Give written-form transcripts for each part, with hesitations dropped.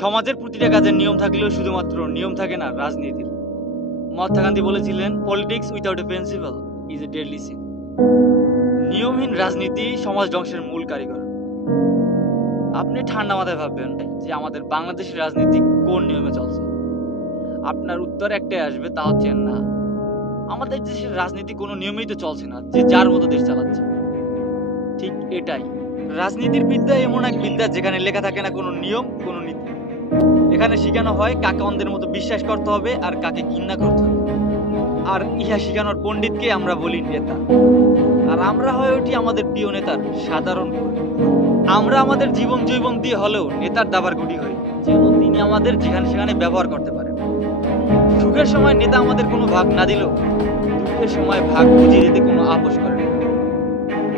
সমাজের প্রতিটা কাজের নিয়ম থাকলেও শুধুমাত্র নিয়ম থাকে না রাজনীতির। মহাত্মা গান্ধী বলেছিলেন, politics without a principle is a deadly sin. নিয়মহীন রাজনীতি সমাজ ধ্বংসের মূল কারিগর। আপনি ঠান্ডা মাথায় ভাববেন যে আমাদের বাংলাদেশের রাজনীতি কোন নিয়মে চলছে, আপনার উত্তর একটাই আসবে, তা হচ্ছে না। আমাদের দেশের রাজনীতি কোনো নিয়মেই তো চলছে না, যে যার মতো দেশ চালাচ্ছে। ঠিক এটাই রাজনীতির বিদ্যা, এমন এক বিদ্যা যেখানে লেখা থাকে না কোনো নিয়ম, কোনো নীতি। এখানে শেখানো হয় কাকে অন্ধের মতো বিশ্বাস করতে হবে আর কাকে ঘৃণা করতে হবে। আর ইহা শেখানোর পণ্ডিতকে আমরা বলি নেতা। আর আমরা হয়ে উঠি আমাদের প্রিয় নেতার সাধারণ কর্মী। আমরা আমাদের জীবন জৈবন দিয়ে হলেও নেতার দাবার গুটি হই, যেন তিনি আমাদের যেখানে সেখানে ব্যবহার করতে পারেন। সুখের সময় নেতা আমাদের কোনো ভাগ না দিলেও দুঃখের সময় ভাগ বুঝিয়ে দিতে কোনো আপোষ করে না।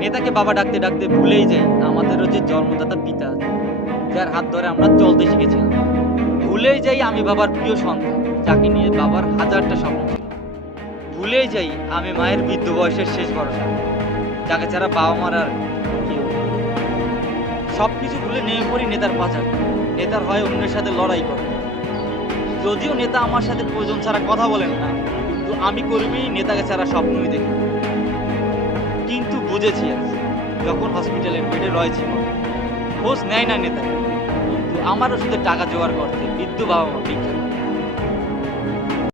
নেতাকে বাবা ডাকতে ডাকতে ভুলেই যাই আমাদেরও যে জন্মদাতা পিতা আছে, যার হাত ধরে আমরা চলতে শিখেছিলাম। ভুলেই যাই আমি বাবার প্রিয় সন্তান, যাকে নিয়ে বাবার হাজারটা স্বপ্ন ছিল। ভুলেই যাই আমি মায়ের বৃদ্ধ বয়সের শেষ ভরসা, যাকে ছাড়া বাবা মার আর কেউ নেই। সবকিছু ভুলে নেমে পড়ি নেতার পাচার। নেতার হয় অন্যের সাথে লড়াই করে। যদিও নেতা আমার সাথে প্রয়োজন ছাড়া কথা বলেন না, কিন্তু আমি কর্মী নেতাকে ছাড়া স্বপ্নই দেখি। কিন্তু বুঝেছি আজ, যখন হসপিটালের বেডে রয়েছিল, খোঁজ নেয় না নেতা, কিন্তু আমার ওষুধের টাকা জোগাড় করতে বৃদ্ধ বাবা মা ভিক্ষা করে।